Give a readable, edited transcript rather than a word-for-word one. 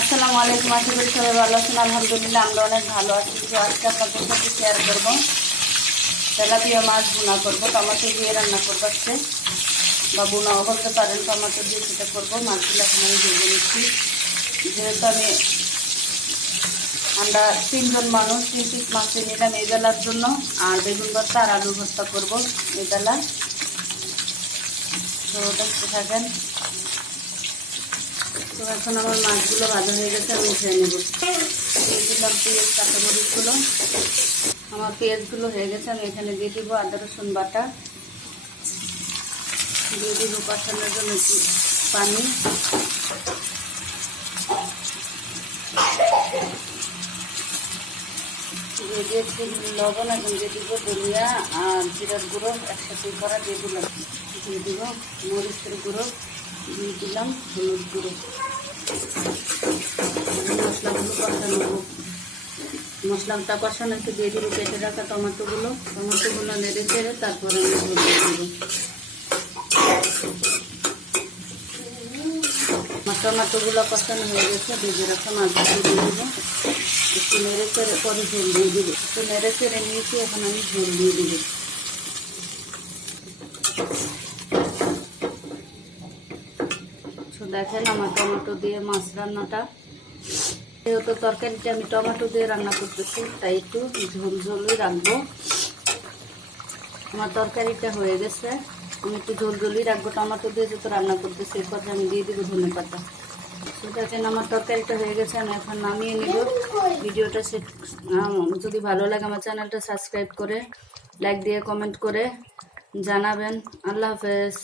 আসসালামু আলাইকুম। আশা করি সবাই ভালো আছেন। আলহামদুলিল্লাহ আমরা অনেক ভালো আছি। তো আজকে আপনাদের সাথে শেয়ার করবো তেলাপিয়া মাছ ভুনা করবো, টমেটো দিয়ে রান্না করবো আজকে, বা ভুনাও করতে পারেন। টমেটো দিয়ে সেটা করবো। মাছগুলো এখন আমি ভেজে নিচ্ছি। যেহেতু আমরা 3 জন মানুষ, 3 পিস মাছ নিলাম এই বেলার জন্য, আর বেগুন ভর্তা আর আলু ভর্তা করবো এই বেলা। তো দেখতে থাকেন। তো এখন আমার মাছগুলো ভাজা হয়ে গেছে, আমি উঠে নেব। দিয়ে দিলাম পেঁয়াজ, কাঁচামরিচগুলো। আমার পেঁয়াজগুলো হয়ে গেছে, আমি এখানে দিয়ে দিব আদা রসুন বাটা, দিয়ে দিব কষানোর জন্য একটু পানি, দিয়ে দিয়েছি লবণ, এখন দিয়ে দিব ধনিয়া আর জিরার গুঁড়ো একসাথে করা দিয়ে দিলাম, দিয়ে দিব মরিচের গুঁড়ো, দিয়ে দিলাম হলুদ গুঁড়ো। মশলাগুলো কষানো হোক। মশলাটা কষানো একটু দিয়ে দিব কেটে রাখা টমেটোগুলো নেড়ে চেড়ে তারপরে আমি ঝোল দিয়ে দিব। টমেটোগুলো কষানো হয়ে গেছে, ভেজে রাখা মাছগুলো দিয়ে দিব, একটু নেড়ে চেড়ে পরে ঝোল দিয়ে দিব। একটু নেড়ে চেড়ে নিয়েছি, এখন আমি ঝোল দিয়ে দিব। দেখেন আমার টমেটো দিয়ে মাছ রান্নাটা, যেহেতু তরকারিটা আমি টমেটো দিয়ে রান্না করতেছি তাই একটু ঝোল ঝোলই রাখবো। আমার তরকারিটা হয়ে গেছে, আমি একটু ঝোল ঝোলই রাখবো। টমেটো দিয়ে যেহেতু রান্না করতেছি, এরপর আমি দিয়ে দিব ধনেপাতা। দেখেন আমার তরকারিটা হয়ে গেছে, আমি এখন নামিয়ে নিব। ভিডিওটা যদি ভালো লাগে আমার চ্যানেলটা সাবস্ক্রাইব করে লাইক দিয়ে কমেন্ট করে জানাবেন। আল্লাহ হাফেজ।